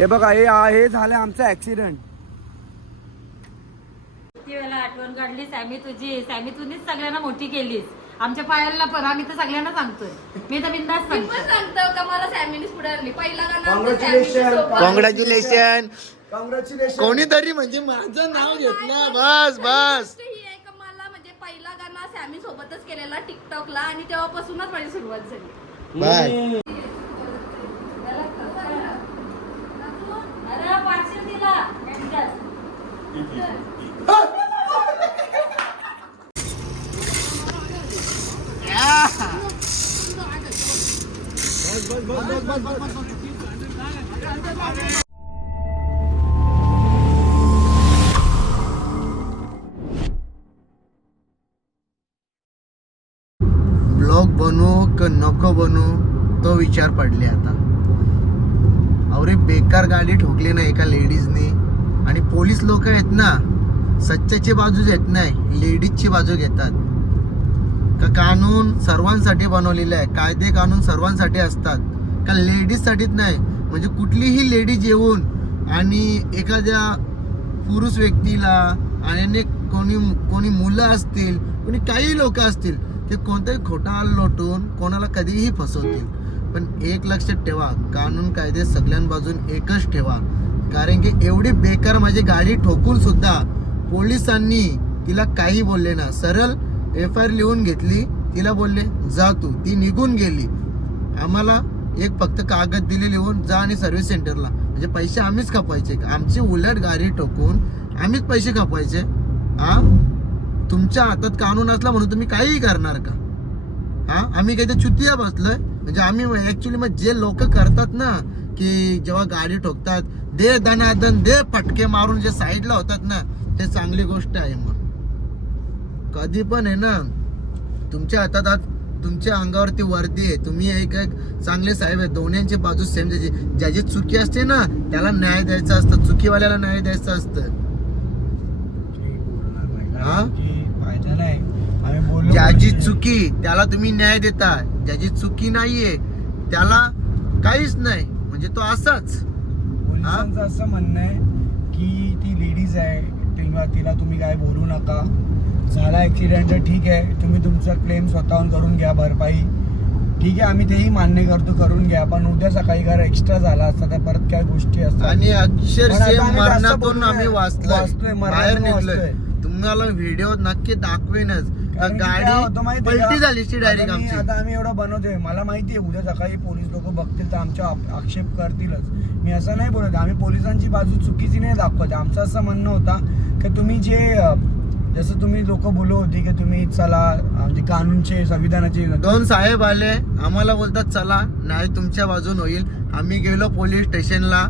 हे बघा हे हे झालं आमचं ऍक्सिडेंट किती वेळेला आठवण काढली सॅमी तुझी? सॅमी तुझीच सगळ्यांना मोठी केलीस. आमच्या पायाला पण आम्ही तर सगळ्यांना सांगतोय. मी तर बिंदास मी सांगतो पण सांगतो का मला फॅमिलीच पुढे आणली. पहिला गाणं आमचं Congratulations. कॉंग्रॅच्युलेशन कॉंग्रॅच्युलेशन कोणीतरी म्हणजे माझं नाव घेतलं बस बस. गोष्ट ही आहे का मला म्हणजे पहिला गाणं सॅमी सोबतच केलेला टिकटॉकला आणि तेव्हापासूनच माझी सुरुवात झाली अरे पाचशे दिला एकदाच. ब्लॉग बनू क नको बनू तो विचार पडले आता. बेकार गाडी ठोकली ना एका लेडीजने. आणि पोलीस लोक आहेत ना सच्च्याची बाजू घेत नाही लेडीजची बाजू घेतात. का कानून सर्वांसाठी बनवलेलं आहे कायदे कानून सर्वांसाठी असतात. का लेडीजसाठीच नाही म्हणजे कुठलीही लेडीज येऊन आणि एखाद्या पुरुष व्यक्तीला आणि कोणी कोणी मुलं असतील कोणी काही लोक असतील ते कोणताही खोटा लोटून कोणाला कधीही फसवतील. पण एक लक्षात ठेवा. कानून कायदे सगळ्यांबाजून एकच ठेवा. कारण की एवढी बेकार माझी गाडी ठोकून सुद्धा पोलिसांनी तिला काही बोलले ना. सरळ एफ आय आर लिहून घेतली. तिला बोलले जा तू. ती निघून गेली. आम्हाला एक फक्त कागद दिले लिहून जा आणि सर्व्हिस सेंटरला म्हणजे पैसे आम्हीच कापायचे आमची उलट गाडी ठोकून आम्हीच पैसे कापायचे हा तुमच्या हातात कानून असला म्हणून तुम्ही काहीही करणार का? हा आम्ही काही ते चुतिया बसलोय. म्हणजे आम्ही ऍक्च्युली मग जे लोक करतात ना की जेव्हा गाडी ठोकतात दे दनादन दे फटके मारून जे साईडला होतात ना ते चांगली गोष्ट आहे मग. कधी पण आहे ना तुमच्या हातात आज तुमच्या अंगावरती वर्दी आहे. तुम्ही एक एक चांगले साहेब आहे दोन्हींची बाजू सेम ज्याची ज्याची चुकी असते ना त्याला न्याय द्यायचा असतं चुकीवाल्याला न्याय द्यायचा असतं. हा? फायदा नाही. ज्याची चुकी त्याला तुम्ही न्याय देता ज्याची चुकी नाहीये त्याला काहीच नाही. म्हणजे तो असाच. पोलिसांचं असं म्हणणं आहे की ती लेडीज आहे तेव्हा तिला तुम्ही काय बोलू नका. झाला ऍक्सिडेंट तर ठीक आहे. तुम्ही तुमचा क्लेम स्वतःहून करून घ्या भरपाई. ठीक आहे आम्ही तेही मान्य करतो करून घ्या. पण उद्या सकाळी जर एक्स्ट्रा झाला असता तर परत काय गोष्टी असतात? आणि अक्षरशः आम्ही मरणातून. वाचलोय. बाहेर निघलोय. तुम्हाला व्हिडिओ नक्की दाखवेनच. काय होतं गाडी पलटी का? झाली डायरेक्ट आता मी- आमची. आता आम्ही एवढं बनवतोय. मला माहिती आहे उद्या सकाळी पोलीस लोक बघतील तर आमच्या आप- आक्षेप करतीलच. मी असं नाही बोलत. आम्ही पोलिसांची बाजू चुकीची नाही दाखवत. आमचं असं म्हणणं होता की तुम्ही जे अं, जसं तुम्ही लोक बोलत होती की तुम्ही चला म्हणजे कानूनचे संविधानाचे दोन साहेब आले. आम्हाला बोलतात चला नाही तुमच्या बाजून होईल. आम्ही गेलो पोलीस स्टेशनला.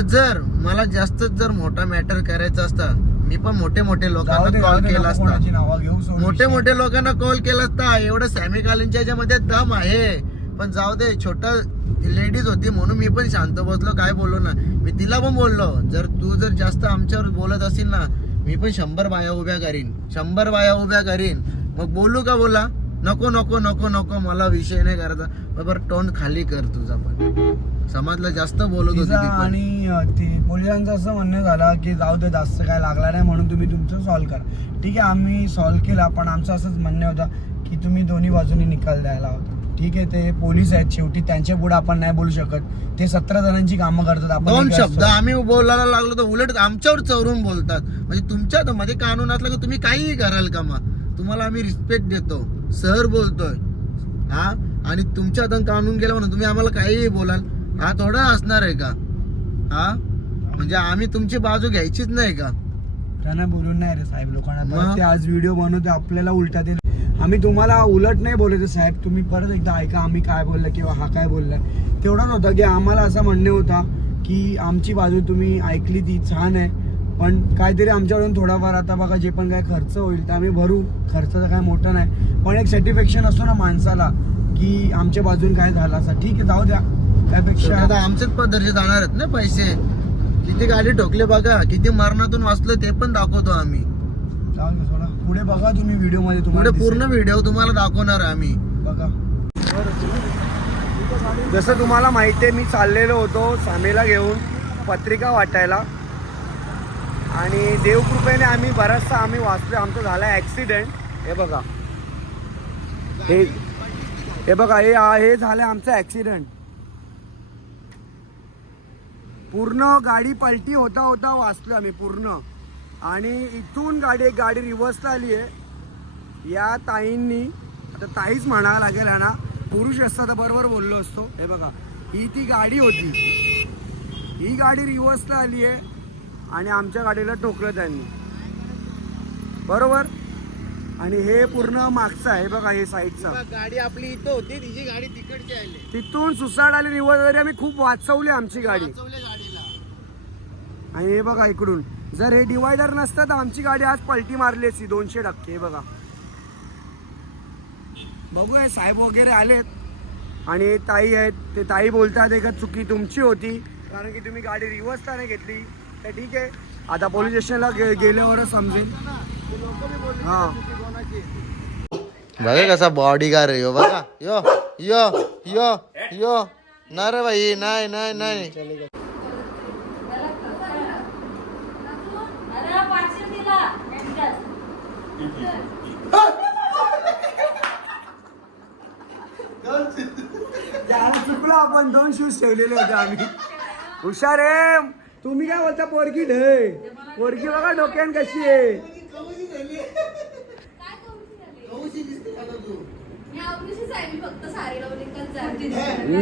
जर मला जास्त जर मोठा मॅटर करायचा असता मी पण मोठे मोठे लोकांना कॉल केला असता मोठे. मोठे लोकांना कॉल केला असता एवढं सॅमिकालीनच्या याच्यामध्ये दम आहे. पण जाऊ दे छोटा लेडीज होती म्हणून मी पण शांत बसलो. काय बोललो ना? मी तिला पण बोललो. जर तू जर जास्त आमच्यावर बोलत असेल ना मी पण शंभर बाया उभ्या करीन. शंभर बाया उभ्या करीन. मग बोलू का बोला? नको नको नको नको. मला विषय नाही करायचा. बरोबर तोंड खाली कर तुझा पण. समाजला जास्त बोलत होती तिचा ती पण. आणि अं, ते पोलिसांचं असं म्हणणं झालं की जाऊ दे जास्त काय लागला नाही म्हणून तुम्ही तुमचं सॉल्व्ह करा. ठीक आहे आम्ही सॉल्व्ह केला पण आमचं असंच म्हणणं होतं की तुम्ही दोन्ही बाजूनी निकाल द्यायला होता ठीक आहे ते पोलीस आहेत शेवटी त्यांच्या पुढे आपण नाही बोलू शकत. ते सतरा जणांची कामं करतात आपण दोन शब्द असतो. आम्ही बोलायला लागलो तर उलट आमच्यावर चौरून बोलतात. म्हणजे तुमच्या मध्ये कानून असलं की तुम्ही काहीही कराल का मग? तुम्हाला आम्ही रिस्पेक्ट देतो. सर बोलतोय. हा? आणि तुमच्या हातात कानून गेलं म्हणून तुम्ही आम्हाला काहीही बोलाल. हा थोडा असणार आहे का? हा? म्हणजे आम्ही तुमची बाजू घ्यायचीच नाही का? त्यांना बोलून नाही रे साहेब लोकांना. मग? परत ते आज व्हिडिओ बनवते आपल्याला उलटा ते आम्ही तुम्हाला उलट नाही बोलत साहेब. तुम्ही परत एकदा ऐका आम्ही काय बोललं किंवा हा काय बोललाय तेवढंच होतं की आम्हाला असं म्हणणे होता की आमची बाजू तुम्ही ऐकली ती छान आहे. पण काहीतरी आमच्याकडून थोडाफार आता बघा जे पण काय खर्च होईल ते आम्ही भरू. खर्च तर काय मोठा नाही. पण एक सॅटिस्फॅक्शन असतो ना माणसाला की आमच्या बाजून काय झालं असं. ठीक आहे जाऊ द्या. त्यापेक्षा आता आमचेच पदरचे जाणार आहेत ना पैसे. किती गाडी ठोकले बघा किती मरणातून वाचलो ते पण दाखवतो आम्ही. जाऊ दे सोडा. पुढे बघा तुम्ही व्हिडिओमध्ये पुढे तुम्हाला पूर्ण. व्हिडिओ तुम्हाला दाखवणार आम्ही. बघा. जसं तुम्हाला माहिती आहे मी चाललेलो होतो सामेला घेऊन पत्रिका वाटायला. आणि देवकृपेने आम्ही बराचसा आम्ही वाचलो आमचा झाला ॲक्सिडेंट हे बघा. हे हे बघा हे हे झालं आमचं ॲक्सिडेंट पूर्ण गाडी पलटी होता होता वाचलो आम्ही पूर्ण. आणि इथून गाडी एक गाडी रिव्हर्सला आली आहे या ताईंनी आता ताईच म्हणावं लागेल ना पुरुष असता तर बरोबर बोललो असतो. हे बघा ही ती गाडी होती. ही गाडी रिव्हर्सला आली आहे आणि आमच्या गाडीला टोकलं त्यांनी. बरोबर? आणि हे पूर्ण मागचं आहे बघा हे साईडचा गाडी आपली इथं होती तिची गाडी तिकडची आली तिथून सुसाड आली रिव्हर्स वगैरे आम्ही खूप वाचवली आमची गाडी. गाडीला. आणि हे बघा इकडून. जर हे डिवायडर नसतं तर आमची गाडी आज पलटी मारली असती दोनशे टक्के हे बघा. बघू हे साहेब वगैरे आलेत. आणि ताई आहेत ते ताई बोलतात का चुकी तुमची होती. कारण की तुम्ही गाडी रिव्हर्सला नाही घेतली. तर ठीक आहे. आता पोलीस स्टेशनला गे गेल्यावरच समजेल. बघा कसा बॉडी गार्ड यो बघा यो यो यो यो। ना रे बाई नाही नाही नाही। दोन शूज़ ठेवलेले होते आम्ही. हुशार आहे. तुम्ही काय बोलता, पोरगी ढे. पोरगी बघा डोक्यान कशी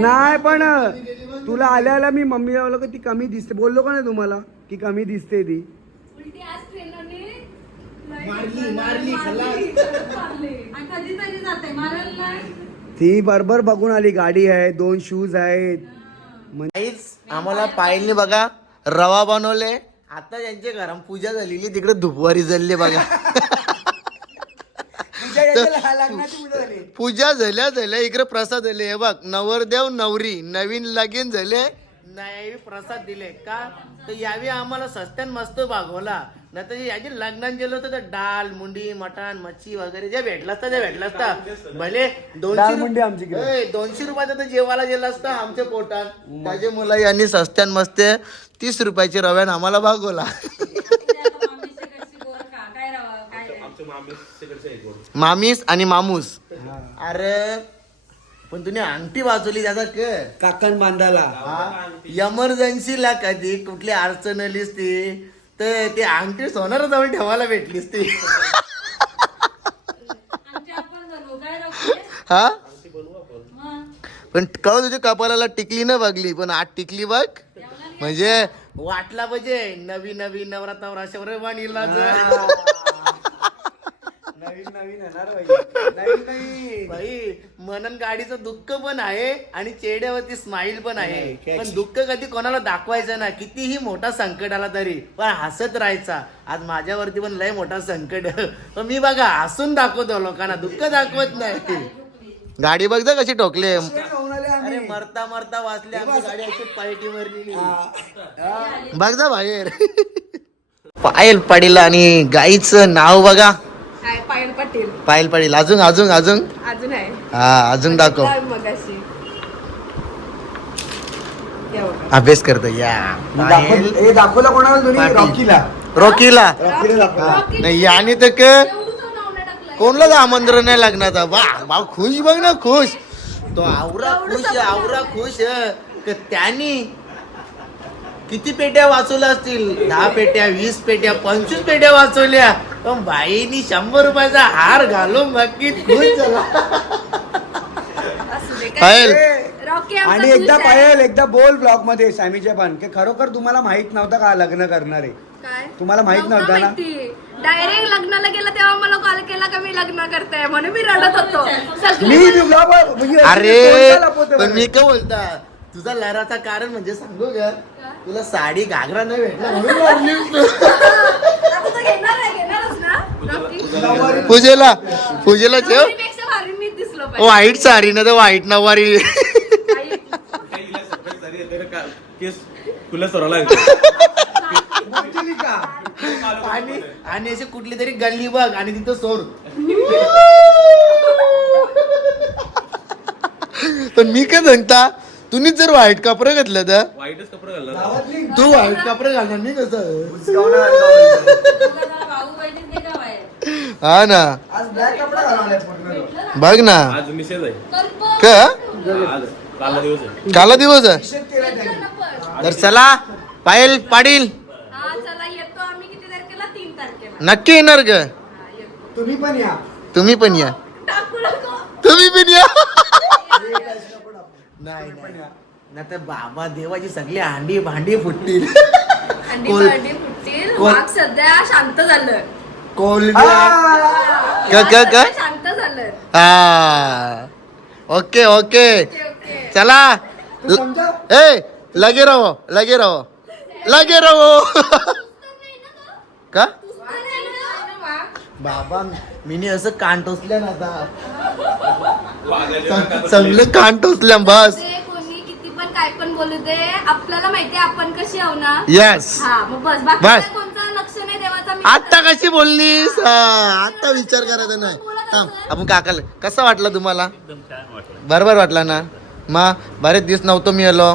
नाही पण तुला आल्याला मी मम्मीला बोललो की ती कमी दिसते. बोललो का नाही तुम्हाला की कमी दिसते ती? उलटी आज ट्रेनरने मारली, मारली, मारली, खरंच मारली. आणि कधीतरी जाते मारायला नाही. ती बरोबर बघून आली गाडी आहे दोन शूज आहेत. आम्हाला पायलने बघा रवा बनवले आता त्यांच्या घरात पूजा झालेली तिकडे धुपवारी जळली बघा. पूजा झाल्या झाल्या इकडे प्रसाद झाले. हे बघ नवरदेव नवरी नवीन लगीन झाले. नाही प्रसाद दिले का? तर यावी आम्हाला सस्त्यान मस्त भागवला. नाही तर याची लग्नात गेलो होतं तर डाल मुंडी मटण मच्छी वगैरे जे भेटलं असतं ते भेटलं असतं. भले डाळ दोनशे आमची ए, दोनशे रुपयाचं तर जेवायला गेलं असतं आमच्या पोटात. त्याचे मुलं यांनी सस्त्यान मस्ते तीस रुपयाची रव्यान आम्हाला भागवला. काय राव काय मामीस आणि मामूस. अरे पण तुम्ही अंगठी वाचवली त्याचा क. काकण बांधायला. इमर्जन्सीला कधी कुठली अडचण आलीस ती? तर ते अंगठी सोनार जाऊन ठेवायला भेटलीस ती. हा? पण कळ तुझ्या कपालाला टिकली ना बघली पण आठ टिकली बघ. म्हणजे वाटला पाहिजे नवी नवी नवरात्र नवीन नवीन येणार बाई. नवीन नवीन. भाई मनन गाडीचं दुःख पण आहे आणि चेहऱ्यावरती स्माइल पण आहे. पण दुःख कधी कोणाला दाखवायचं ना कितीही मोठा संकट आला तरी. पण हसत राहायचा. आज माझ्यावरती पण लय मोठा संकट. पण मी बघा हसून दाखवतो लोकांना. दुःख दाखवत नाही गाडी बघ जा कशी ठोकले. अरे मरता मरता वाचले आमची गाडी अशी पायटी मरलेली. बघ जा बाहेर. पायल पाटील आणि गाईचं नाव बघा. पायल पाटील. पायल पाटील अजून अजून अजून? अजून आहे. हा अजून दाखव. हे बघा. अभ्यास करतो या. पायल दाखव- हे दाखवलं कोणाला तुम्ही पाटील. रॉकीला. रॉकीला? रॉकीला दाखवलं. रॉकी नाही याने तर क. कोणलाच आमंत्रण नाही लागणार वा भाऊ खुश बघ ना खुश. तो आवरा खुश आहे, आवरा खुश. आहे. क त्यांनी किती पेट्या वाचवल्या असतील? दहा पेट्या वीस पेट्या पंचवीस पेट्या वाचवल्या. पण बाईनी शंभर रुपयाचा हार घालून बाकी खुश झाला. असू दे काय. पायल. रॉकी आमचा आणि एकदा खुश आहे. पायल एकदा बोल ब्लॉगमध्ये सॅमीच्या पण की खरोखर तुम्हाला माहीत नव्हतं का लग्न करणार? आहे काय? तुम्हाला माहीत नव्हतं ना? डायरेक्ट लग्नाला गेला तेव्हा मला कॉल केला का मी लग्न करते म्हणून मी रडत होतो. मी ब्लॉग म्हणजे अरे पण? मी काय बोलता? तुझा लहराचा कारण म्हणजे सांगू का? तुला साडी घागरा नाही भेटला म्हणून तू. आता घेणार आहे. पूजेला पूजेला ठेव. रॉकीपेक्षा भारी मीच दिसलो पाहिजे. वाईट साडी ना तर वाईट नवारी? आणि आणि अशी कुठली तरी गल्ली बघ आणि तिथं सोर पण मी काय सांगता तुम्ही जर व्हाईट कपडे घातलं तर? वाईटच कपडे घालणार. तू व्हाईट कपडे घालणार मी कसं भाऊ बहिणीच नाही का बाहेर हा ना. आज ब्लॅक कपडा घालवलाय पूर्ण बघ ना. आज मिसेस आहे. कल्प का आज काला दिवस आहे. काला दिवस तर चला पायल पाटील. हा चला येतो आम्ही किती तारखेला तीन तारखेला नक्की येणार ग. हा. तुम्ही पण या. तुम्ही पण या. टाकू नको तुम्ही पण या नाही. नाही तर बाबा देवाची सगळी हांडी भांडी फुटतील. अंडी कोल- भांडी फुटतील. कोल- वाघ सध्या शांत झालं. शांत झालं हा. Okay okay. चला. ए लगे रहो लगे रहो. लगे रहो. का? बाबा मीने असं कान टोचल्या ना आता. चांग- चांगलं कान टोचल्या बस. काय पण बोलू दे. आपल्याला माहितीये आपण कशी आहो ना? येस हा मग बस. बाकी बस. कोणतं? लक्ष नाही देवाचा मी आता कशी बोललीस? हा, आता विचार करायचा नाही थांब. आपण काकाला कसं वाटलं तुम्हाला? बरोबर वाटला ना? मा बरेच दिवस नव्हतो मी आलो.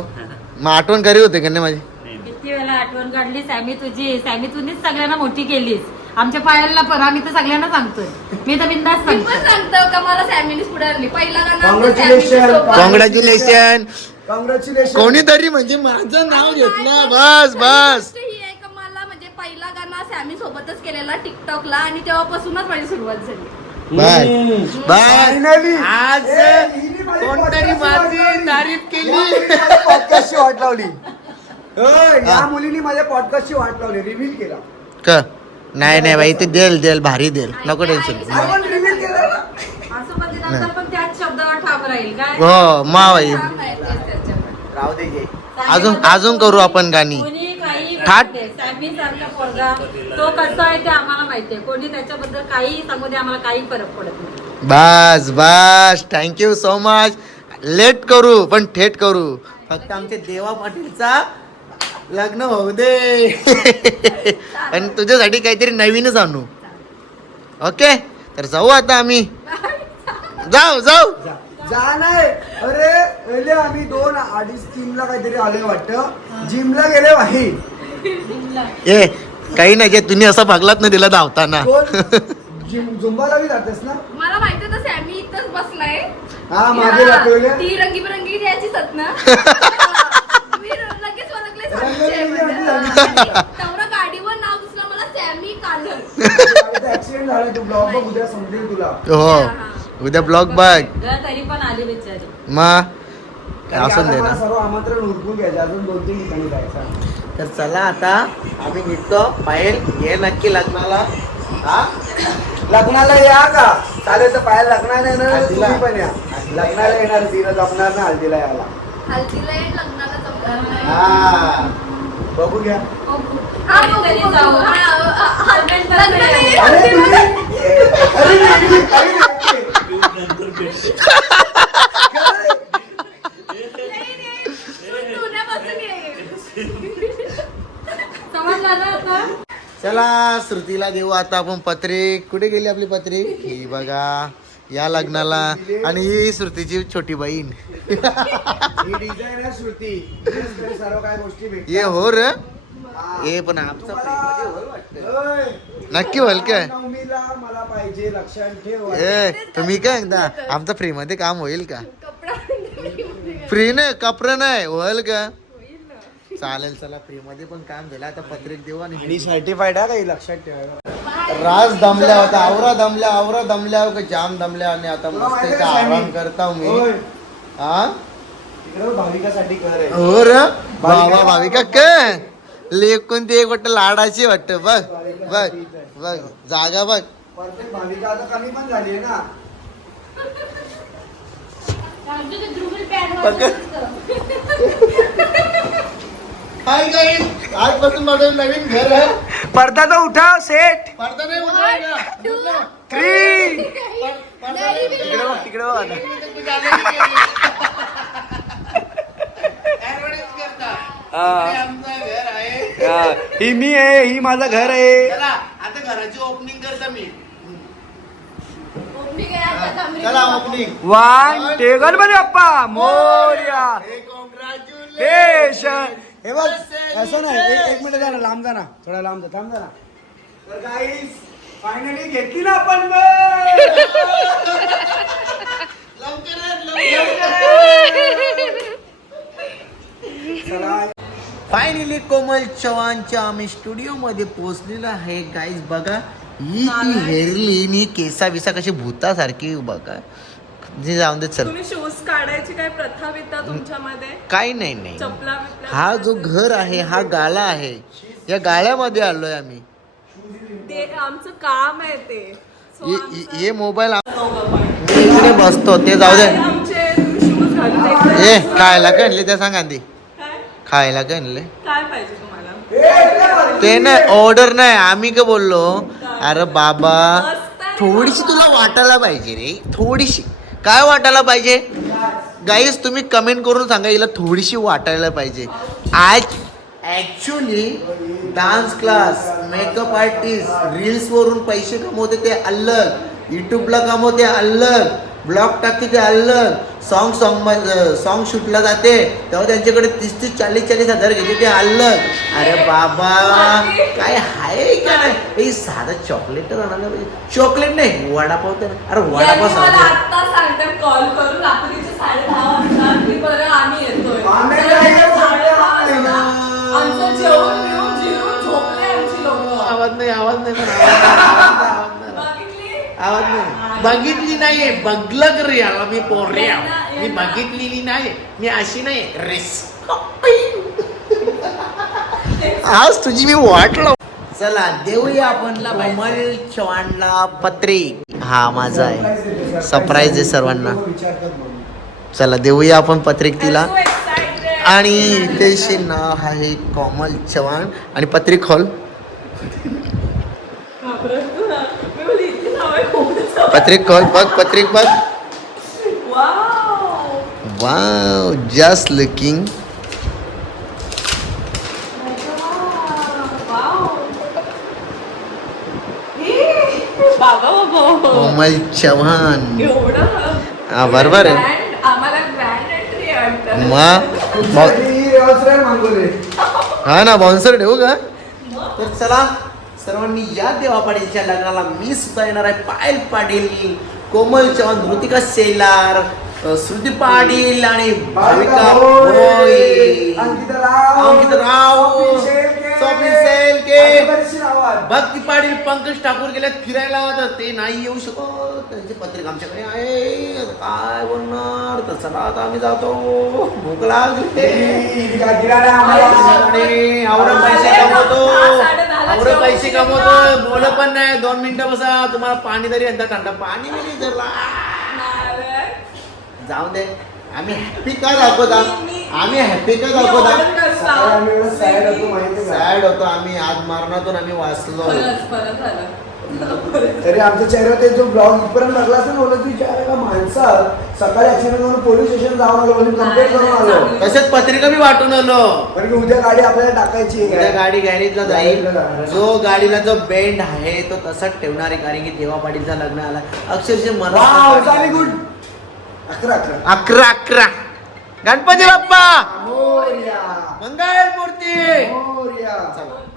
मग आठवण करी होते का नाही माझी? किती वेळा आठवण काढली सॅमी तुझी? सॅमी तुझीच सगळ्यांना मोठी केलीस. आमच्या पायाला पण आम्ही तर सगळ्यांना सांगतोय. मी तर बिंदास मी सांगतो पण सांगतो का मला सॅमिनीच पुढे आणली? पहिला गाणं आमचं Congratulations. सॅमिनी सोबत. कॉंग्रॅच्युलेशन कॉंग्रॅच्युलेशन कोणीतरी म्हणजे माझं नाव घेतलं. बस बस. ही आहे का मला म्हणजे पहिला गाणं सॅमी सोबतच केलेला टिकटॉकला आणि तेव्हापासूनच माझी सुरुवात झाली. बस Finally. आज ए, हिने माझी कोणतरी podcast माझी वाट तारीफ केली. पॉडकास्टची वाट लावली. या मुलीने माझ्या पॉडकास्टची वाट लावली. रिव्हील केला. क नाही नाही बाई ते देल देल भारी देल. नको टेन्शन आपण रिव्हील केला ना. असं पण ते नंतर पण त्याच शब्दावर ठाम राहील. काय? हो मा बाई. राहू दे घे. अजून अजून करू आपण गाणी. कोणी काही ठाट. सॅमी सारखा पोरगा. तो कसा आहे ते आम्हाला माहितीये. कोणी त्याच्याबद्दल काही सांगू दे आम्हाला काही फरक पडत नाही. बस बस. Thank you so much late करू पण थेट करू. फक्त आमच्या देवा पाटीलचा लग्न होऊ दे. आणि तुझ्यासाठी काहीतरी नवीनच आणू. ओके तर जाऊ आता आम्ही. जाऊ जाऊ. जा- पहिले आम्ही दोन अडीच तीन ला काहीतरी आले वाटतं. जिमला गेले भाई ए काही नाही जे तुम्ही असं भागलात ना तिला धावताना. जिम झुंबाला बी जातेस ना? मला माहिती होतं सॅमी इथंच बसलाय. हा मागे हा, दाखवले ती रंगीबरंगी द्यायचीच आहेत ना. मी लगेच ओळखले रंगीबेरंगी झाली. तेवढं गाडीवर नाव दिसलं मला सॅमी कालर ऍक्सिडेंट झाला तू ब्लॉग बघ उद्या समजेल तुला. हो. उद्या ब्लॉग बघ. ग तरी पण आली बिचारी. मग असून दे आता ना. सर्व आमंत्रण उरकून घ्यायचे. अजून दोन तीन ठिकाणी जायचं तर चला आता आम्ही निघतो. पायल ये नक्की लग्नाला. हा? लग्नाला या का? चालेल तर पाय लग्नाला येणार हल्दीला. तुम्ही पण या. लग्नाला येणार तिला जमणार ना हल्दीला यायला. हल्दीला येईल लग्नाला जमणार नाही. हा. बघू घ्या. हा, चला श्रुतीला देऊ आता आपण पत्रिक कुठे गेली आपली पत्रिक ही बघा या लग्नाला. आणि ही श्रुतीची छोटी बहीण. ही श्रुती. सर्व काय गोष्टी. ये हो र. हा. ये पण आमचा नक्की होईल काय? ए तुम्ही काय एकदा आमचा फ्री मध्ये काम होईल का? फ्री नाही कपडे नाही. होईल का? चालेल चला फ्री मध्ये पण काम झालं. आता पत्रिक देऊ आणि सर्टिफाईड आहे काही लक्षात ठेवायला? रास दमल्या होता आवरा दमल्या आवरा दमल्या का जाम दमल्या आणि आता मस्त का आराम? करता मी. हा भाविकासाठी कर आहे. हो र? बाबा भाविका काय लेकून ते एक वाटत लाडाची वाटत. बघ बघ बघ जागा बघ. परफेक्ट भाविका आता कमी पण झाली आहे ना. हाय गाईज आजपासून माझं नवीन घर आहे. पडदा तर उठाव सेट पडदा नाही उठवायचा. थ्री तिकडे बघ बघ. हा. हे आमचं घर आहे. हा, ही मी आहे ही माझं घर आहे. चला आता घराची ओपनिंग करता मी. ओपनिंग वन ते गणपती बाप्पा मोर्या. पेशन हे बघ असं नाही एक एक मिनिट जा ना लांब जा ना. थोडा लांब जा थांब जा ना. तर गाईस फायनली घेतली ना आपण चला. फायनली कोमल चव्हाणच्या आम्ही स्टुडिओ मध्ये पोहोचलेलो आहे. गाईज बघा ही ती हेरली नी केसा बिसा कशी भूतासारखी बघा. जे जाऊन दे चल. तुम्ही शूज काढायची काय प्रथा बिथा तुमच्यामध्ये? काही नाही नाही. चपला बिपला हा जो घर आहे हा गाळा आहे. या गाळ्यामध्ये आलोय आम्ही. ते आमचं काम आहे ते. So ये- आमचं- ये मोबाईल. मी इकडे बसतो ते जाऊ दे. काय आमचे शूज घालून एक- ए खायला काय आणले ते सांग आधी? काय? खायला काय आणले? काय पाहिजे तुम्हाला? ते नाही ऑर्डर नाही. आम्ही काय बोललो अरे बाबा मस्त आहे. थोडीशी तुला वाटायला पाहिजे रे. थोडीशी. काय वाटायला पाहिजे? गाईज तुम्ही कमेंट करून सांगा हिला थोडीशी वाटायला पाहिजे. आज actually dance class makeup artist रील्सवरून पैसे कमवते ते अलग युट्यूबला कमवते अलग. ब्लॉग टाकते ते अलग सॉन्ग सॉन्ग सॉन्ग शूटला जाते. तेव्हा त्यांच्याकडे तीस तीस चाळीस चाळीस हजार घेते ते अलग अरे बाबा काय आहे का नाही? साधं चॉकलेट आणायला पाहिजे. चॉकलेट नाही वडापाव तर. अरे वडापाव सांगते कॉल करून साडे दहा वाजता आम्ही येतोय. तर आवाज नाही आवाज नाही पण आवाज नाही, बघितली नाहीये. बघलं कर याला मी पोर्या मी बघितलेली नाही मी अशी नाही रेस आज तुझी मी वाट लाव चला देऊया आपण कोमल चव्हाणला पत्रिक हा माझा आहे. सरप्राईज आहे सर्वांना. चला देऊया आपण पत्रिक तिला. आणि त्याचे नाव आहे कोमल चव्हाण. आणि पत्रिक हॉल घाबरत तुला. मी बोलली, इतकी नावं आहे कोणाचं? पत्रिक हॉल बघ पत्रिक बघ. Wow just looking. हे, कोमल चव्हाण. एवढं. हा बरोबर आहे. मग ही हा ना बॉन्सर ठेवू का? तर चला सर्वांनी या देवा पाटीलच्या लग्नाला मी सुद्धा येणार आहे. पायल पाटील कोमल चव्हाण ऋतिका सेलार अ, श्रुती पाटील आणि भाविका अंकिता राव. भक्ती पाटील पंकज ठाकूर गेल्यात फिरायला तर ते नाही येऊ शकत. त्यांची पत्रिका आमच्याकडे आहे काय बोलणार? तर चला आता आम्ही जातो. भूक पैसे कमवतो जेवण पैसे. कमवतो बोल पण नाही. दोन मिनिटं बसा. तुम्हाला पाणी तरी यंदा थंड पाणी जरला जाऊ दे. आम्ही हॅपी का दाखवत? आम्ही हॅपी का दाखवत? आम्ही एवढं होतो माहिती? सॅड होतो. आम्ही आज मारणातून आम्ही वाचलो. तरी आमच्या चेहऱ्यावर ते जो ब्लॉग इथपर्यंत लागला असं बोलत का माणसात सकाळी ऍक्सिडेंट करून पोलीस स्टेशन जाऊन आलो म्हणजे कंप्लेंट करून आलो. तसेच पत्रिका बी वाटून आलो. कारण की उद्या गाडी आपल्याला टाकायची आहे. गाडी गॅरेजला जाईल. जो गाडीला जो बेंड आहे तो तसाच ठेवणार आहे कारण की देवा पाटीलचं लग्न आला. अक्षरशः वाव, मला अकरा अकरा. अकरा अकरा. गणपती बाप्पा! मोरया. मंगल मूर्ती मोरया. चला.